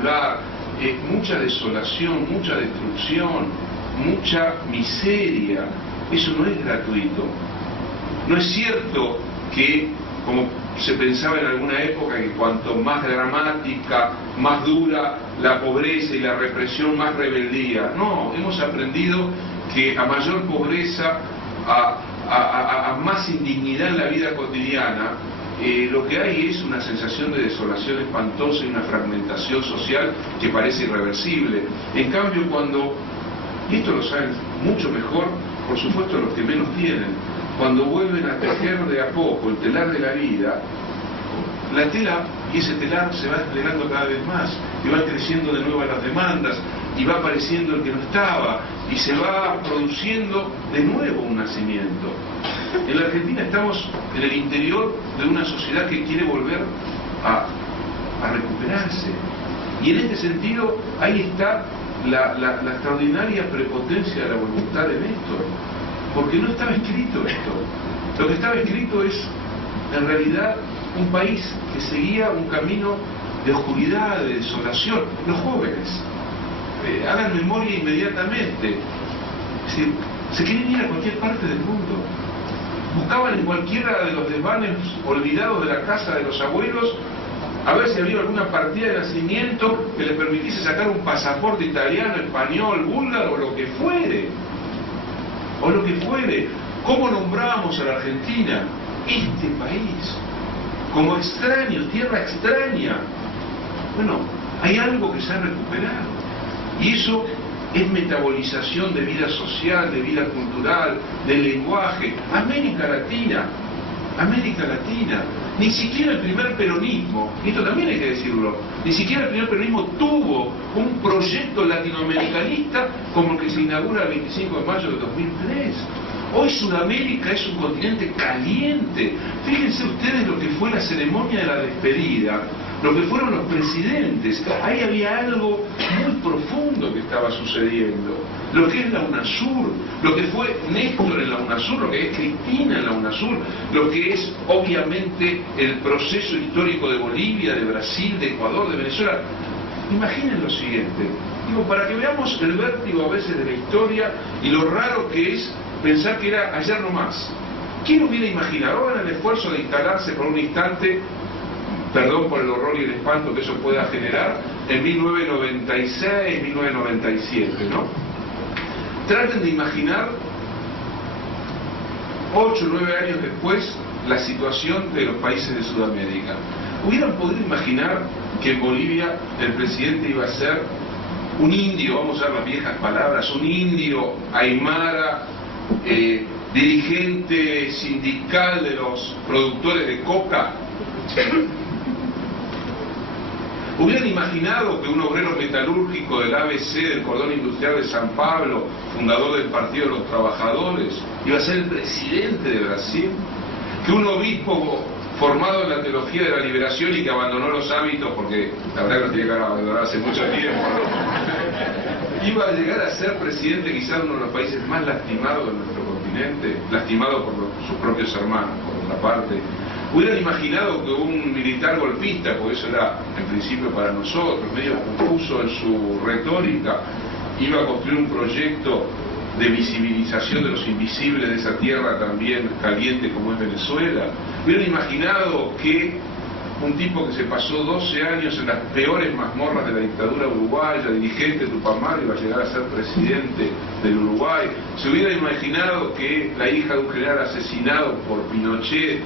popular, mucha desolación, mucha destrucción, mucha miseria. Eso no es gratuito. No es cierto que, como se pensaba en alguna época, que cuanto más dramática, más dura la pobreza y la represión, más rebeldía. No, hemos aprendido que a mayor pobreza, a más indignidad en la vida cotidiana, lo que hay es una sensación de desolación espantosa y una fragmentación social que parece irreversible. En cambio, cuando, y esto lo saben mucho mejor, por supuesto, los que menos tienen, cuando vuelven a tejer de a poco el telar de la vida, la tela y ese telar se va desplegando cada vez más, y van creciendo de nuevo las demandas, y va apareciendo el que no estaba, y se va produciendo de nuevo un nacimiento. En la Argentina estamos en el interior de una sociedad que quiere volver a recuperarse. Y en este sentido, ahí está la extraordinaria prepotencia de la voluntad de Néstor. Porque no estaba escrito esto. Lo que estaba escrito es, en realidad, un país que seguía un camino de oscuridad, de desolación. Los jóvenes, hagan memoria inmediatamente. Es decir, se querían ir a cualquier parte del mundo. Buscaban en cualquiera de los desvanes olvidados de la casa de los abuelos a ver si había alguna partida de nacimiento que les permitiese sacar un pasaporte italiano, español, búlgaro, o lo que fuere. O lo que fuere. ¿Cómo nombramos a la Argentina? Este país. Como extraño, tierra extraña. Bueno, hay algo que se ha recuperado. Y eso es metabolización de vida social, de vida cultural, de lenguaje. América Latina, ni siquiera el primer peronismo, esto también hay que decirlo, ni siquiera el primer peronismo tuvo un proyecto latinoamericanista como el que se inaugura el 25 de mayo de 2003. Hoy Sudamérica es un continente caliente. Fíjense ustedes lo que fue la ceremonia de la despedida, lo que fueron los presidentes. Ahí había algo muy profundo que estaba sucediendo. Lo que es la UNASUR, lo que fue Néstor en la UNASUR, lo que es Cristina en la UNASUR, lo que es obviamente el proceso histórico de Bolivia, de Brasil, de Ecuador, de Venezuela. Imaginen lo siguiente, digo, para que veamos el vértigo a veces de la historia y lo raro que es pensar que era ayer nomás. ¿Quién hubiera imaginado? Hagan el esfuerzo de instalarse por un instante, perdón por el horror y el espanto que eso pueda generar, en 1996, 1997, ¿no? Traten de imaginar 8 o 9 años después la situación de los países de Sudamérica. ¿Hubieran podido imaginar que en Bolivia el presidente iba a ser un indio, vamos a usar las viejas palabras, un indio aymara, dirigente sindical de los productores de coca? ¿Hubieran imaginado que un obrero metalúrgico del ABC, del cordón industrial de San Pablo, fundador del Partido de los Trabajadores, iba a ser el presidente de Brasil? ¿Que un obispo formado en la teología de la liberación y que abandonó los hábitos, porque la verdad que lo tenía que abandonar hace mucho tiempo, iba a llegar a ser presidente quizás de uno de los países más lastimados de nuestro continente, lastimado por sus propios hermanos, por otra parte? ¿Hubieran imaginado que un militar golpista, porque eso era en principio para nosotros, medio confuso en su retórica, iba a construir un proyecto de visibilización de los invisibles de esa tierra también caliente como es Venezuela? ¿Hubieran imaginado que un tipo que se pasó 12 años en las peores mazmorras de la dictadura uruguaya, dirigente de Tupamar, iba a llegar a ser presidente del Uruguay? ¿Se hubiera imaginado que la hija de un general asesinado por Pinochet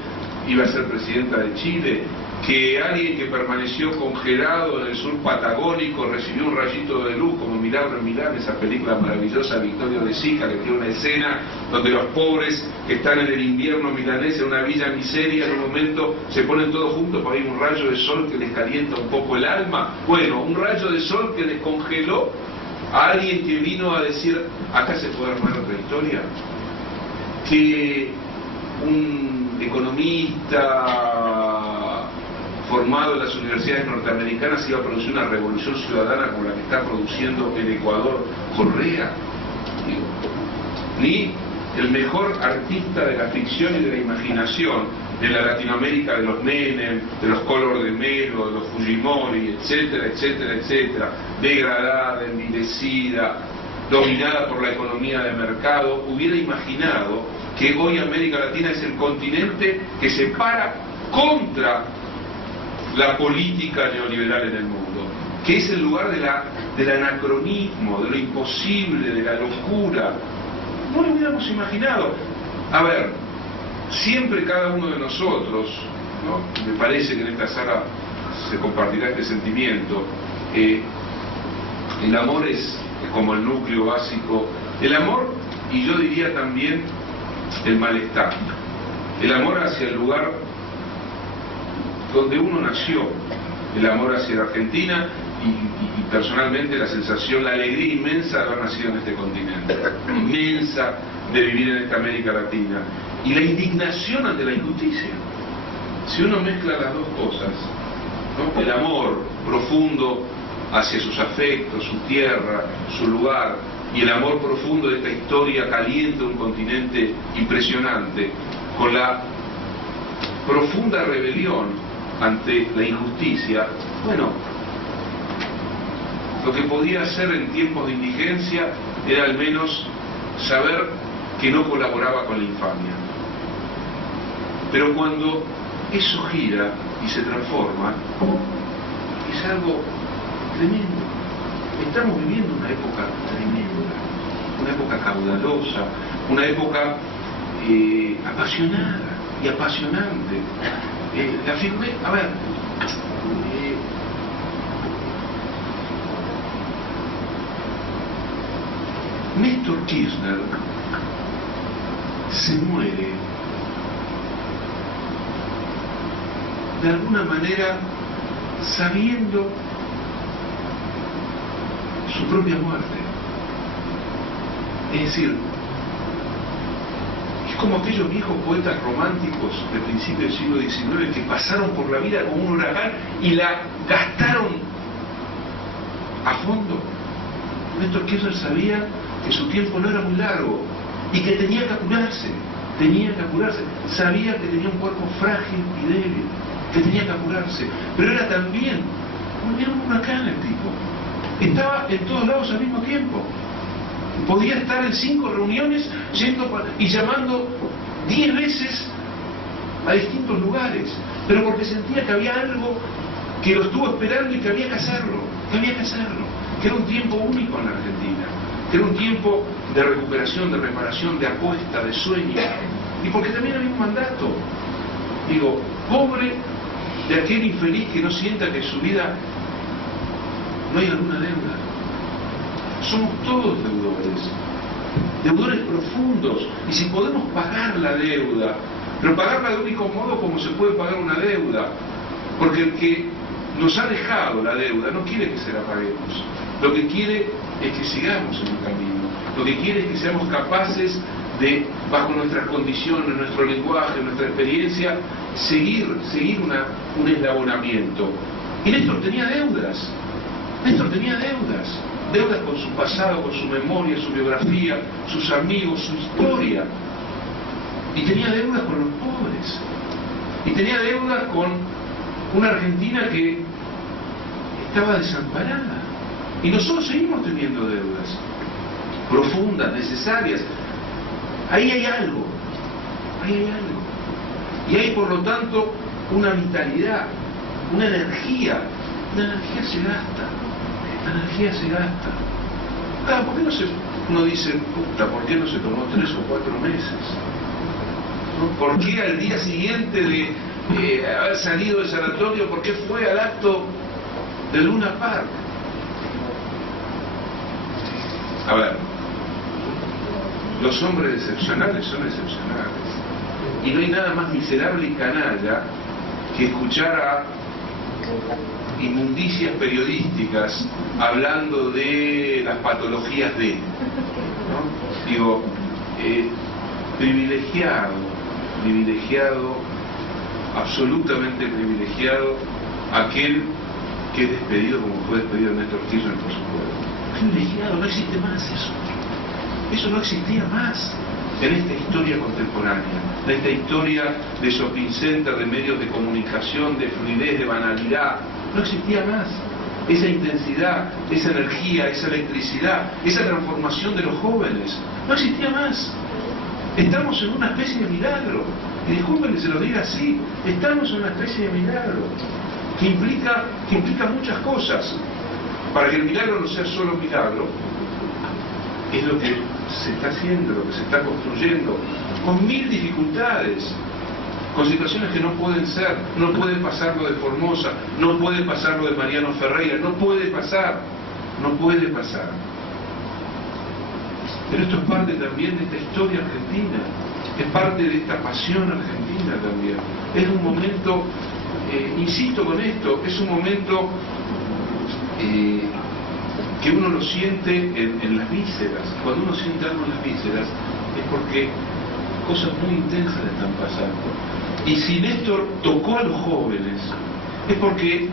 iba a ser presidenta de Chile? ¿Que alguien que permaneció congelado en el sur patagónico recibió un rayito de luz como Milagro en Milán, esa película maravillosa Victorio de Sica, que tiene una escena donde los pobres que están en el invierno milanés en una villa miseria, en un momento se ponen todos juntos para ir un rayo de sol que les calienta un poco el alma? Bueno, un rayo de sol que descongeló a alguien que vino a decir, acá se puede armar otra historia. Que un economista formado en las universidades norteamericanas iba a producir una revolución ciudadana como la que está produciendo en Ecuador Correa. Ni el mejor artista de la ficción y de la imaginación en la Latinoamérica de los Menem, de los Collor de Mello, de los Fujimori, etcétera, etcétera, etcétera, degradada, envilecida, dominada por la economía de mercado, hubiera imaginado que hoy América Latina es el continente que se para contra la política neoliberal en el mundo, que es el lugar del anacronismo, de lo imposible, de la locura. No lo hubiéramos imaginado. A ver, siempre cada uno de nosotros, ¿no? Me parece que en esta sala se compartirá este sentimiento, el amor es como el núcleo básico, el amor, y yo diría también el malestar, el amor hacia el lugar donde uno nació, el amor hacia la Argentina y personalmente la sensación, la alegría inmensa de haber nacido en este continente, inmensa de vivir en esta América Latina, y la indignación ante la injusticia. Si uno mezcla las dos cosas, ¿no? El amor profundo hacia sus afectos, su tierra, su lugar, y el amor profundo de esta historia caliente de un continente impresionante, con la profunda rebelión ante la injusticia, bueno, lo que podía hacer en tiempos de indigencia era al menos saber que no colaboraba con la infamia. Pero cuando eso gira y se transforma, es algo tremendo. Estamos viviendo una época tremenda, una época caudalosa, una época apasionada y apasionante. A ver, Néstor Kirchner se muere de alguna manera sabiendo su propia muerte. Es decir, es como aquellos viejos poetas románticos del principio del siglo XIX que pasaron por la vida como un huracán y la gastaron a fondo. Néstor Kirchner sabía que su tiempo no era muy largo y que tenía que apurarse, sabía que tenía un cuerpo frágil y débil, que tenía que apurarse, pero era también un huracán el tipo. Estaba en todos lados al mismo tiempo. Podía estar en 5 reuniones y llamando 10 veces a distintos lugares, pero porque sentía que había algo que lo estuvo esperando y que había que hacerlo, que era un tiempo único en la Argentina, que era un tiempo de recuperación, de reparación, de apuesta, de sueño, y porque también había un mandato. Digo, pobre de aquel infeliz que no sienta que en su vida no hay alguna deuda. Somos todos deudores profundos, y si podemos pagar la deuda, pero pagarla de único modo como se puede pagar una deuda, porque el que nos ha dejado la deuda no quiere que se la paguemos, lo que quiere es que sigamos en un camino, lo que quiere es que seamos capaces de, bajo nuestras condiciones, nuestro lenguaje, nuestra experiencia, seguir un eslabonamiento. Y Néstor tenía deudas, deudas con su pasado, con su memoria, su biografía, sus amigos, su historia. Y tenía deudas con los pobres. Y tenía deudas con una Argentina que estaba desamparada. Y nosotros seguimos teniendo deudas profundas, necesarias. Ahí hay algo. Y hay, por lo tanto, una vitalidad, una energía. La energía se gasta. Claro, ¿por qué uno dice, puta, ¿por qué no se tomó 3 o 4 meses? ¿No? ¿Por qué al día siguiente de haber salido del sanatorio, por qué fue al acto de Luna Park? A ver, los hombres excepcionales son excepcionales. Y no hay nada más miserable y canalla que escuchar a inmundicias periodísticas hablando de las patologías de, ¿no? Digo, privilegiado, absolutamente privilegiado aquel que es despedido como fue despedido Néstor Kirchner por su pueblo. Privilegiado, no existe más eso. Eso no existía más. en esta historia contemporánea, en esta historia de shopping center, de medios de comunicación, de fluidez, de banalidad. No existía más esa intensidad, esa energía, esa electricidad, esa transformación de los jóvenes. No existía más. Estamos en una especie de milagro. Y disculpen que se lo diga así, estamos en una especie de milagro que implica muchas cosas. Para que el milagro no sea solo milagro, es lo que se está haciendo, lo que se está construyendo, con mil dificultades, con situaciones que no pueden ser. No puede pasar lo de Formosa, no puede pasar lo de Mariano Ferreira, no puede pasar. Pero esto es parte también de esta historia argentina, es parte de esta pasión argentina también. Es un momento, insisto con esto, es un momento que uno lo siente en las vísceras. Cuando uno siente algo en las vísceras es porque cosas muy intensas le están pasando. Y si Néstor tocó a los jóvenes es porque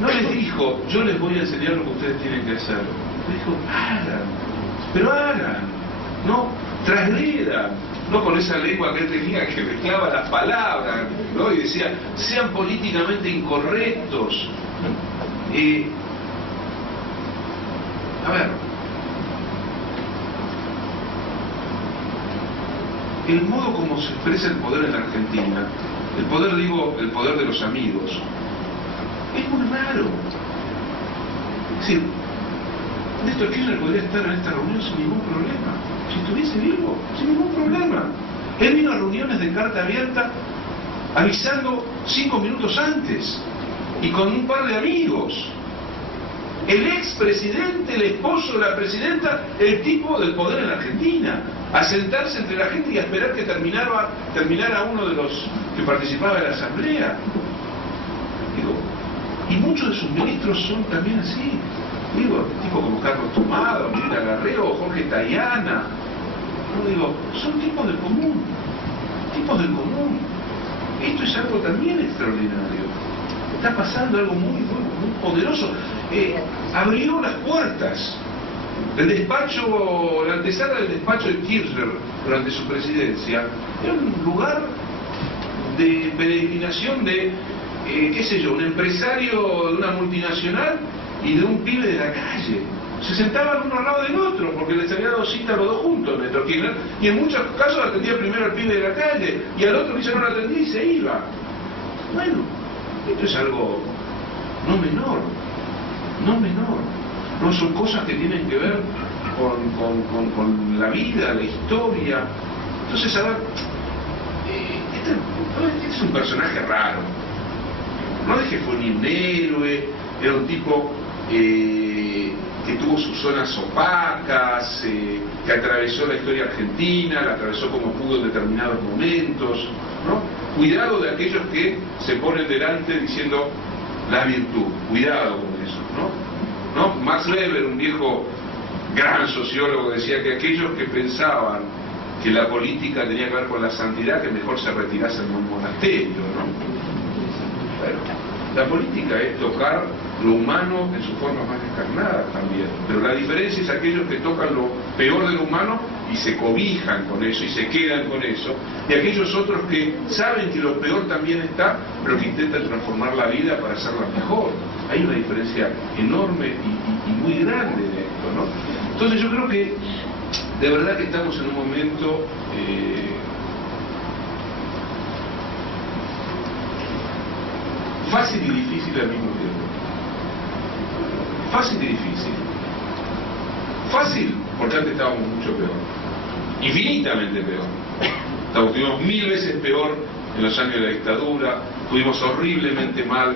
no les dijo, yo les voy a enseñar lo que ustedes tienen que hacer. Les dijo, hagan, pero hagan, no transgredan, no con esa lengua que él tenía que mezclaba las palabras, ¿no? Y decía, sean políticamente incorrectos. A ver, el modo como se expresa el poder en la Argentina, el poder, digo, el poder de los amigos, es muy raro. Es decir, Néstor Kirchner podría estar en esta reunión sin ningún problema, si estuviese vivo, sin ningún problema. Él vino a reuniones de carta abierta avisando 5 minutos antes y con un par de amigos. El expresidente, el esposo de la presidenta, el tipo del poder en la Argentina, a sentarse entre la gente y a esperar que terminara uno de los que participaba de la asamblea. Digo, y muchos de sus ministros son también así. Digo, tipos como Carlos Tomado, Mirta Garrero, Jorge Tayana. No, digo, son tipos del común. Esto es algo también extraordinario. Está pasando algo muy poderoso. Abrió las puertas. El despacho, la antesala del despacho de Kirchner durante su presidencia era un lugar de peregrinación de, qué sé yo, un empresario de una multinacional y de un pibe de la calle. Se sentaban uno al lado del otro porque les había dado cita a los dos juntos, Néstor Kirchner, y en muchos casos atendía primero al pibe de la calle y al otro que ya no lo atendía y se iba. Bueno, esto es algo no menor. No son cosas que tienen que ver con la vida, la historia. Entonces, a ver, este es un personaje raro. No es que fue ni un héroe, era un tipo que tuvo sus zonas opacas, que atravesó la historia argentina, la atravesó como pudo en determinados momentos, ¿no? Cuidado de aquellos que se ponen delante diciendo la virtud, cuidado con eso, ¿no? Max Weber, un viejo gran sociólogo, decía que aquellos que pensaban que la política tenía que ver con la santidad, que mejor se retirasen en un monasterio, ¿no? Bueno, la política es tocar lo humano en sus formas más descarnadas también, pero la diferencia es aquellos que tocan lo peor de lo humano y se cobijan con eso y se quedan con eso, y aquellos otros que saben que lo peor también está, pero que intentan transformar la vida para hacerla mejor. Hay una diferencia enorme y muy grande en esto, ¿no? Entonces yo creo que de verdad que estamos en un momento fácil y difícil al mismo tiempo. Fácil y difícil. Fácil, porque antes estábamos mucho peor. Infinitamente peor. Estuvimos 1000 veces peor en los años de la dictadura, estuvimos horriblemente mal